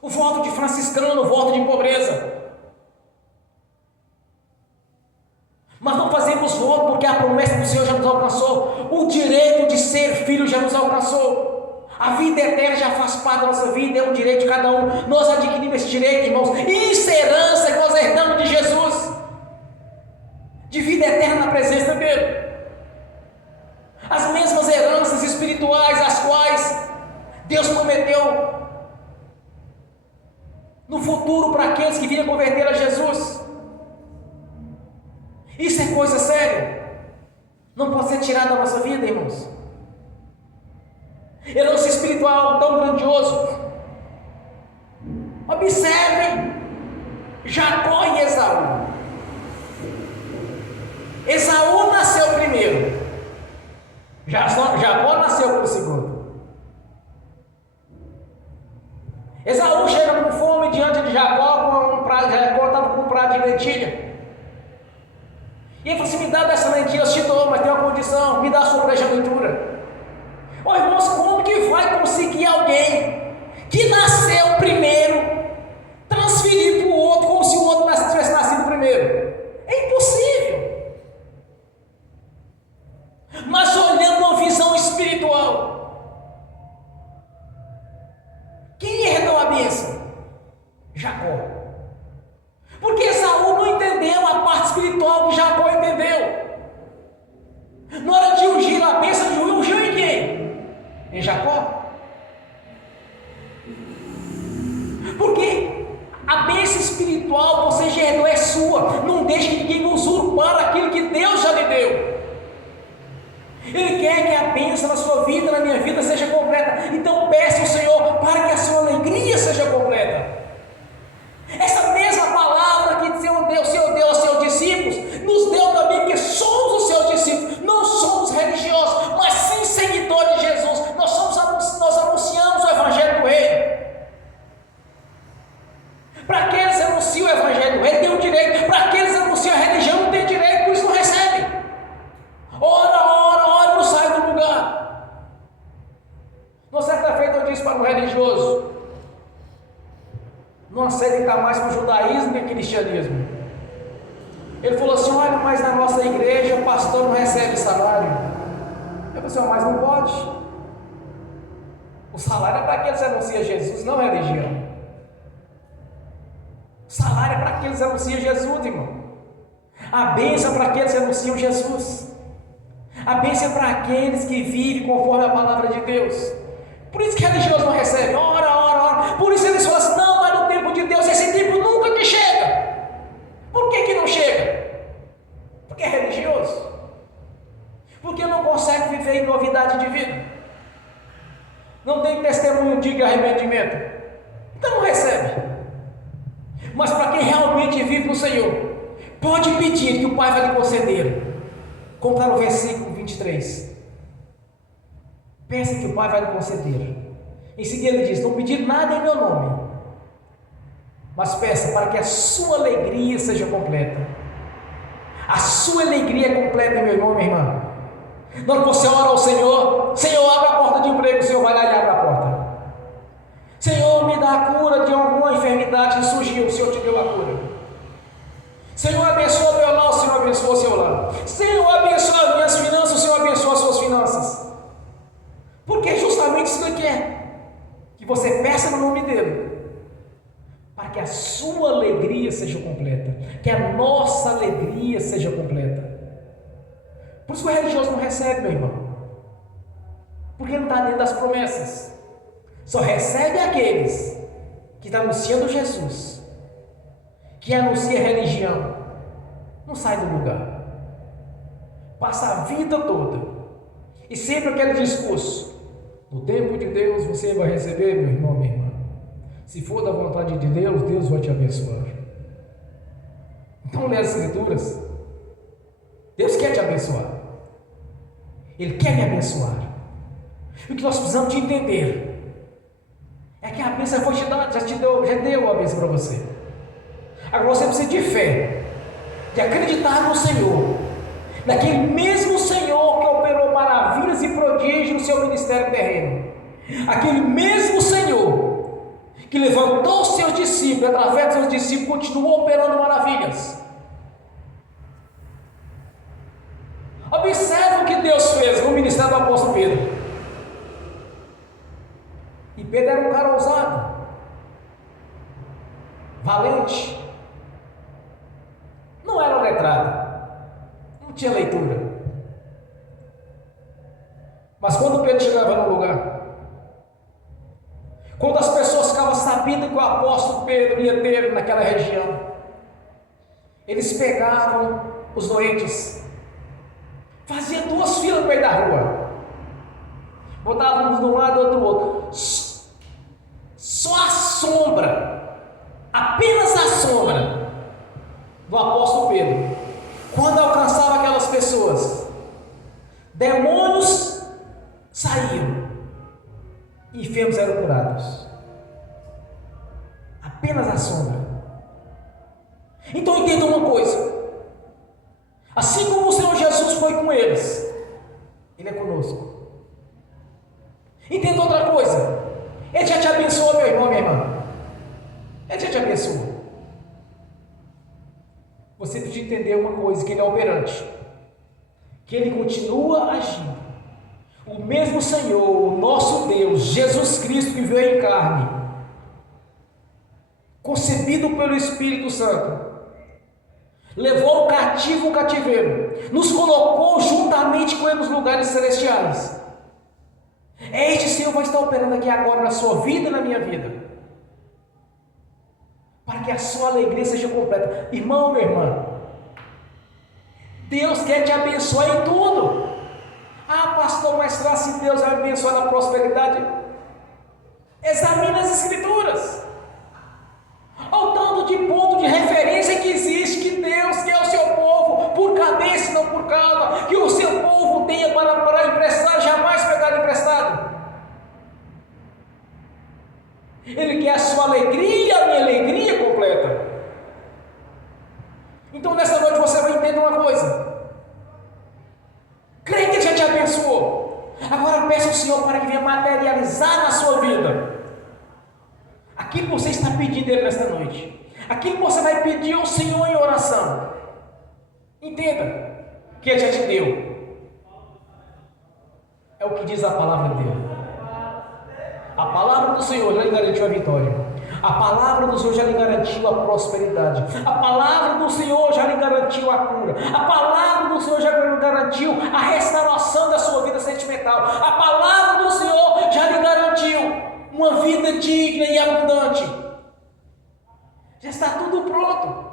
o voto de franciscano, o voto de pobreza, mas não fazemos voto porque a promessa do Senhor já nos alcançou, o direito de ser filho já nos alcançou. A vida eterna já faz parte da nossa vida, é um direito de cada um. Nós adquirimos esse direito, irmãos. Isso é herança que nós herdamos de Jesus, de vida eterna na presença dele. As mesmas heranças espirituais, as quais Deus prometeu no futuro para aqueles que virem converter a Jesus. Isso é coisa séria. Não pode ser tirado da nossa vida, irmãos. Herança espiritual é algo tão grandioso. Observem Jacó e Esaú. Esaú nasceu primeiro, Jacó nasceu por segundo. Esaú chega com fome diante de Jacó, com um prato, Jacó estava com um prato de lentilha. E ele falou assim: me dá dessa lentilha, eu te dou, mas tem uma condição, me dá a sua primogenitura. Ô irmãos, como que vai conseguir alguém que nasceu primeiro transferir para o outro como se o outro tivesse nascido primeiro? É impossível. Mas olhando uma visão espiritual, quem herdou a bênção? Jacó. Porque Esaú não entendeu a parte espiritual que Jacó entendeu. Na hora de ungir a bênção, de ungiu em quem? Em Jacó. Porque a bênção espiritual você já herdou, é sua. Não deixe ninguém usurpar aquilo que Deus já lhe deu. Ele quer que a bênção na sua vida, na minha vida, seja completa. Então peça ao Senhor para que a sua alegria seja completa. Essa mesma palavra que o Senhor deu aos seus discípulos, nos deu também, que somos os seus discípulos. Não somos religiosos, mas sim seguidores de Jesus. Nós anunciamos o Evangelho do Reino. Para aqueles que anunciam o Evangelho do Reino, tem um direito. Para aqueles que anunciam a religião, não tem direito, por isso não recebem. Ora, não sai do lugar. Numa certa feita eu disse para um religioso: não aceitar mais para o judaísmo que cristianismo. Ele falou assim: olha, mas na nossa igreja o pastor não recebe salário. Eu falei assim: mas não pode. O salário é para aqueles que anunciam Jesus, não religião. O salário é para aqueles que anunciam Jesus, irmão. A bênção é para aqueles que anunciam Jesus. A bênção é para aqueles que vivem conforme a palavra de Deus. Por isso que religioso não recebe. Ora. Por isso eles falam assim: não, mas no tempo de Deus, esse tempo nunca que chega. Por que não chega? Porque é religioso. Porque não consegue viver em novidade de vida. Não tem testemunho de arrependimento. Então não recebe. Mas para quem realmente vive no Senhor, pode pedir que o Pai vai lhe conceder. Como está no versículo 23. Peça que o Pai vai lhe conceder. Em seguida ele diz: não pedir nada em meu nome, mas peça para que a sua alegria seja completa. A sua alegria é completa, meu irmão, minha irmã. Na hora que você ora ao Senhor: Senhor, abre a porta de emprego, o Senhor vai lá e abre a porta. Senhor, me dá a cura de alguma enfermidade que surgiu, o Senhor te deu a cura. Senhor, abençoa meu lar, o Senhor abençoa o seu lar. Senhor, abençoa as minhas finanças, o Senhor abençoa as suas finanças. Porque justamente isso que Ele quer, que você peça no nome dEle, para que a sua alegria seja completa, que a nossa alegria seja completa. Por isso que o religioso não recebe, meu irmão, porque não está dentro das promessas. Só recebe aqueles que estão anunciando Jesus, que anuncia religião. Não sai do lugar, passa a vida toda e sempre aquele discurso: no tempo de Deus você vai receber, meu irmão, minha irmã. Se for da vontade de Deus, Deus vai te abençoar. Então lê as Escrituras. Deus quer te abençoar, Ele quer me abençoar. E o que nós precisamos de entender é que a bênção foi te dada, já deu a bênção para você. Agora você precisa de fé, de acreditar no Senhor, naquele mesmo Senhor que operou maravilhas e prodígios no seu ministério terreno, aquele mesmo Senhor que levantou os seus discípulos, através dos seus discípulos continuou operando maravilhas. Observe o que Deus fez no ministério do apóstolo Pedro. E Pedro era um cara ousado, valente, não era letrado, não tinha leitura. Mas quando Pedro chegava no lugar, quando as pessoas ficavam sabendo que o apóstolo Pedro ia ter naquela região, eles pegavam os doentes, faziam 2 filas no meio da rua, Botávamos de um lado e outro outro. Só a sombra, apenas a sombra do apóstolo Pedro, quando alcançava aquelas pessoas, demônios saíam e enfermos eram curados. Apenas a sombra. Então entenda uma coisa: assim como o Senhor Jesus foi com eles, Ele é conosco. Entenda outra coisa: Ele já te abençoou, meu irmão, minha irmã. Ele já te abençoou. Você precisa entender uma coisa: que Ele é operante, que Ele continua agindo. O mesmo Senhor, o nosso Deus, Jesus Cristo, que veio em carne, concebido pelo Espírito Santo, levou o cativo o cativeiro, nos colocou juntamente com Ele nos lugares celestiais. Este Senhor vai estar operando aqui agora na sua vida e na minha vida, para que a sua alegria seja completa. Irmão, minha irmã, Deus quer te abençoar em tudo. Ah, pastor, mas será se Deus vai abençoar na prosperidade? Examine as Escrituras. Olha o tanto de ponto de referência que existe, que Deus quer o seu povo por cabeça e não por cauda, que o seu povo tenha para emprestar, jamais pegar emprestado. Ele quer a sua alegria, a minha alegria completa. Então nessa noite você vai entender uma coisa: creia que Ele já te abençoou. Agora peça ao Senhor para que venha materializar na sua vida aquilo que você está pedindo Ele nesta noite, aquilo que você vai pedir ao Senhor em oração. Entenda que Ele já te deu. É o que diz a palavra dele. A palavra do Senhor já lhe garantiu a vitória. A palavra do Senhor já lhe garantiu a prosperidade. A palavra do Senhor já lhe garantiu a cura. A palavra do Senhor já lhe garantiu a restauração da sua vida sentimental. A palavra do Senhor já lhe garantiu uma vida digna e abundante. Já está tudo pronto.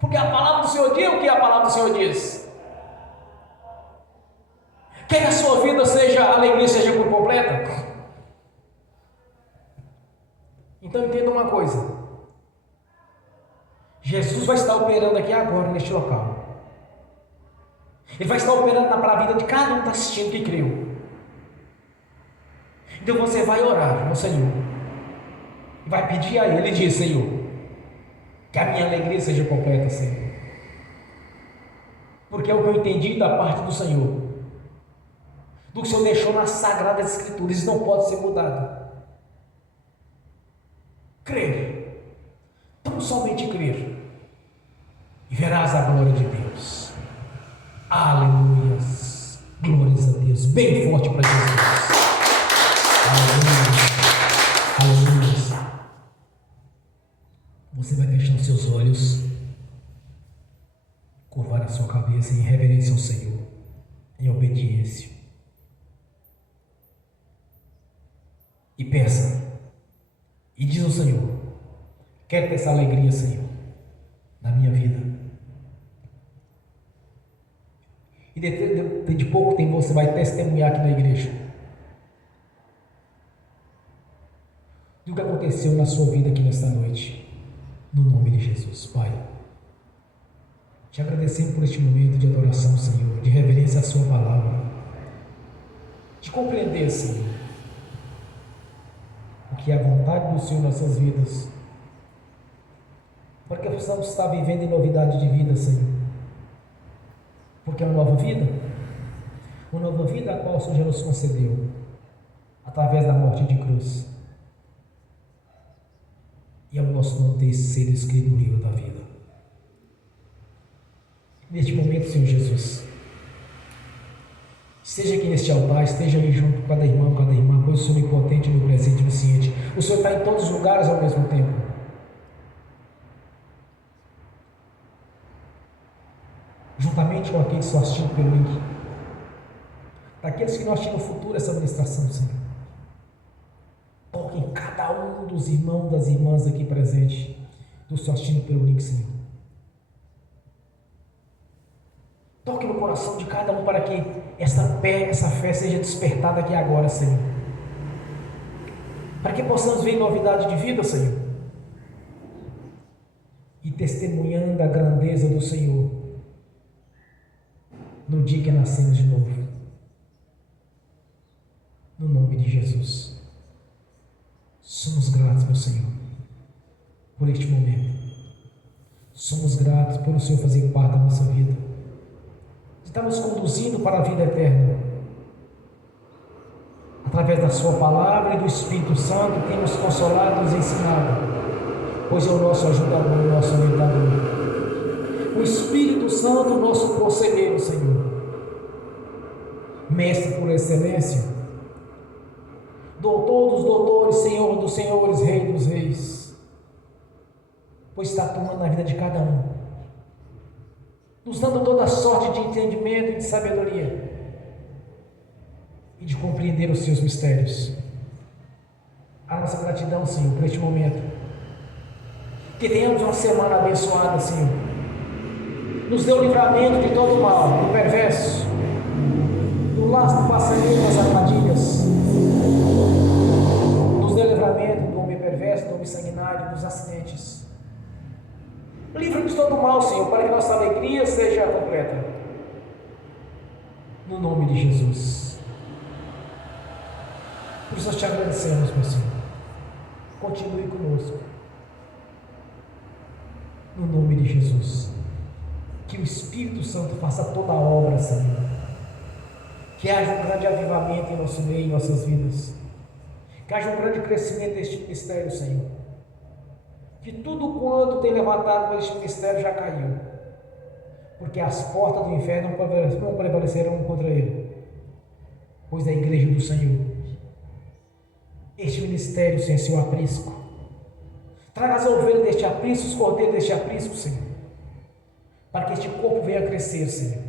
Porque a palavra do Senhor diz o que a palavra do Senhor diz. Quer que a sua vida seja, a alegria seja por completa? Então entenda uma coisa: Jesus vai estar operando aqui agora neste local. Ele vai estar operando para a vida de cada um que está assistindo, que creu. Então você vai orar ao Senhor, vai pedir a Ele, diz: Senhor, que a minha alegria seja completa, Senhor. Porque é o que eu entendi da parte do Senhor, do que o Senhor deixou nas Sagradas Escrituras. Isso não pode ser mudado. Crer, tão somente crer, e verás a glória de Deus. Aleluias, glórias a Deus, bem forte para Jesus. Aleluia, aleluia. Você vai fechar os seus olhos, curvar a sua cabeça em reverência ao Senhor, em obediência, e pensa, e diz ao Senhor: quero ter essa alegria, Senhor, na minha vida. E dentro de pouco tempo você vai testemunhar aqui na igreja do que aconteceu na sua vida aqui nesta noite, no nome de Jesus. Pai, te agradecemos por este momento de adoração, Senhor, de reverência à sua palavra, de compreender, Senhor, o que é a vontade do Senhor em nossas vidas, para que possamos estar vivendo em novidade de vida, Senhor, porque é uma nova vida a qual o Senhor já nos concedeu, através da morte de cruz, e é o nosso nome ter sido escrito no livro da vida. Neste momento, Senhor Jesus, esteja aqui neste altar, esteja aí junto com cada irmão, pois o Senhor é onipotente, onipresente, onisciente. O Senhor está em todos os lugares ao mesmo tempo. Juntamente com aqueles que estão assistindo pelo link, daqueles que não assistem no futuro essa ministração, Senhor, toque em cada um dos irmãos, das irmãs aqui presentes, do Senhor assistindo pelo link, Senhor. Toque no coração de cada um para que essa fé seja despertada aqui agora, Senhor. Para que possamos ver novidade de vida, Senhor. E testemunhando a grandeza do Senhor no dia que nascemos de novo. No nome de Jesus. Somos gratos, meu Senhor, por este momento. Somos gratos por o Senhor fazer parte da nossa vida. Está nos conduzindo para a vida eterna. Através da Sua palavra e do Espírito Santo, que tem nos consolado e nos ensinado, pois é o nosso ajudador, o nosso orientador. O Espírito Santo, nosso conselheiro, Senhor. Mestre por excelência, doutor dos doutores, Senhor dos senhores, Rei dos reis, pois está atuando na vida de cada um, nos dando toda sorte de entendimento e de sabedoria, e de compreender os seus mistérios. A nossa gratidão, Senhor, por este momento. Que tenhamos uma semana abençoada, Senhor. Nos dê o livramento de todo o mal, do perverso, do laço do passarinho, das armadilhas. Nos dê o livramento do homem perverso, do homem sanguinário, dos acidentes. Livra-nos de todo o mal, Senhor, para que nossa alegria seja completa. No nome de Jesus. Por isso nós te agradecemos, meu Senhor. Continue conosco. No nome de Jesus. Que o Espírito Santo faça toda a obra, Senhor. Que haja um grande avivamento em nosso meio, em nossas vidas. Que haja um grande crescimento deste ministério, Senhor. Que tudo quanto tem levantado neste ministério já caiu. Porque as portas do inferno não prevalecerão contra ele. Pois é a igreja do Senhor. Este ministério, Senhor, seu aprisco. Traga as ovelhas deste aprisco, os cordeiros deste aprisco, Senhor. Para que este corpo venha a crescer, Senhor.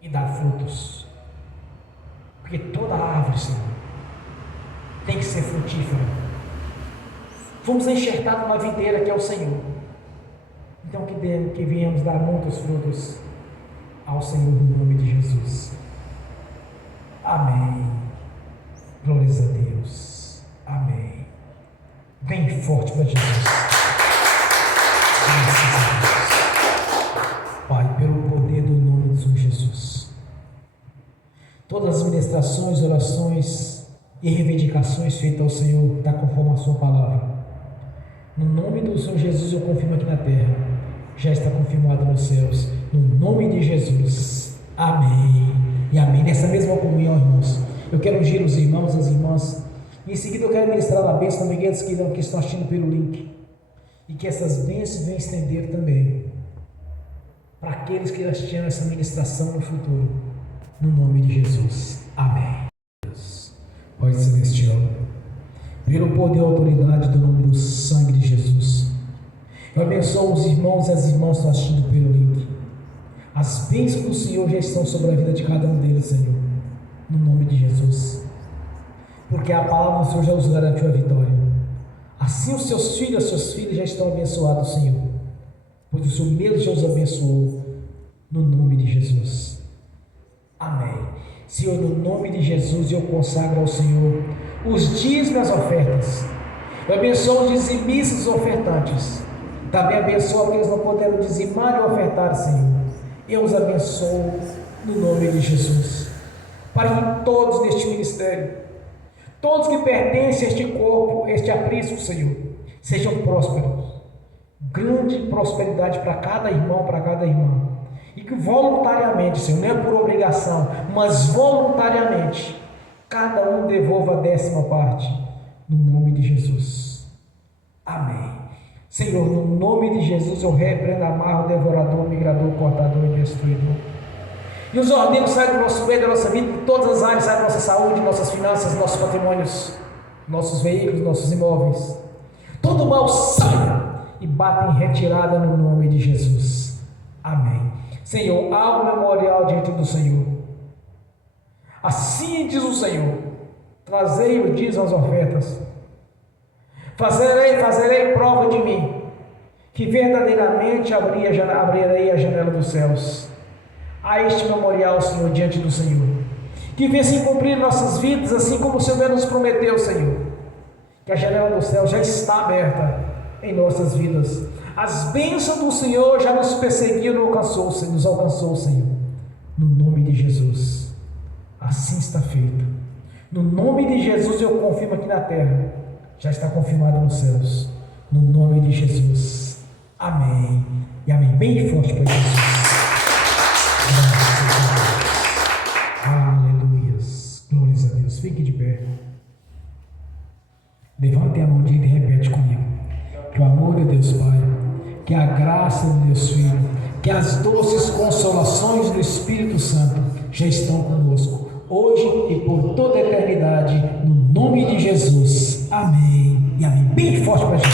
E dar frutos. Porque toda árvore, Senhor, tem que ser frutífera. Fomos enxertados na videira que é o Senhor. Então que venhamos dar muitos frutos ao Senhor no nome de Jesus. Amém. Glórias a Deus. Amém. Bem forte para Jesus. Graças a Deus. Pai, pelo poder do nome do Senhor Jesus. Todas as ministrações, orações e reivindicações feitas ao Senhor, está conforme a sua palavra. No nome do Senhor Jesus eu confirmo aqui na terra. Já está confirmado nos céus. No nome de Jesus. Amém. E amém. Nessa mesma comunhão, irmãos, eu quero ungir os irmãos e as irmãs. E em seguida eu quero ministrar a bênção também aqueles que estão assistindo pelo link. E que essas bênçãos venham estender também para aqueles que assistiram essa ministração no futuro. No nome de Jesus. Amém. Pai Celestial, pelo poder e autoridade do nome do sangue de Jesus, eu abençoo os irmãos e as irmãs que estão assistindo pelo link. As bênçãos do Senhor já estão sobre a vida de cada um deles, Senhor. No nome de Jesus. Porque a palavra do Senhor já os garantiu a vitória. Assim os seus filhos, as suas filhas já estão abençoados, Senhor. Pois o Senhor mesmo já os abençoou. No nome de Jesus. Amém. Senhor, no nome de Jesus eu consagro ao Senhor os dízimos e as ofertas. Eu abençoo os dizimistas e os ofertantes. Também abençoo aqueles que não puderam dizimar e ofertar, Senhor. Eu os abençoo no nome de Jesus. Para que todos neste ministério, todos que pertencem a este corpo, este aprisco, Senhor, sejam prósperos. Grande prosperidade para cada irmão, para cada irmã. E que voluntariamente, Senhor, não é por obrigação, mas voluntariamente, cada um devolva a 10ª parte, no nome de Jesus. Amém. Senhor, no nome de Jesus, eu repreendo, amarro, devorador, migrador, cortador e destruidor. E os ordeiros saem do nosso meio, da nossa vida, de todas as áreas, saem da nossa saúde, nossas finanças, nossos patrimônios, nossos veículos, nossos imóveis. Todo mal saia e bata em retirada no nome de Jesus. Amém. Senhor, há um memorial diante do Senhor. Assim diz o Senhor: trazei o dízimo as ofertas. Fazerei prova de mim, que verdadeiramente abrirei a janela dos céus, a este memorial, Senhor, diante do Senhor. Que venha se cumprir nossas vidas, assim como o Senhor nos prometeu, Senhor. Que a janela do céu já está aberta em nossas vidas. As bênçãos do Senhor já nos perseguiram, nos alcançou, Senhor. No nome de Jesus, assim está feito. No nome de Jesus eu confirmo aqui na terra, já está confirmado nos céus. No nome de Jesus, amém e amém. Bem forte para Jesus. Aleluias, glórias a Deus. Fique de pé. Levante a mão direita e repete comigo. Que o amor de Deus Pai, que a graça de Deus Filho, que as doces consolações do Espírito Santo já estão conosco, hoje e por toda a eternidade, no nome de Jesus. Amém e amém. Bem forte para Jesus.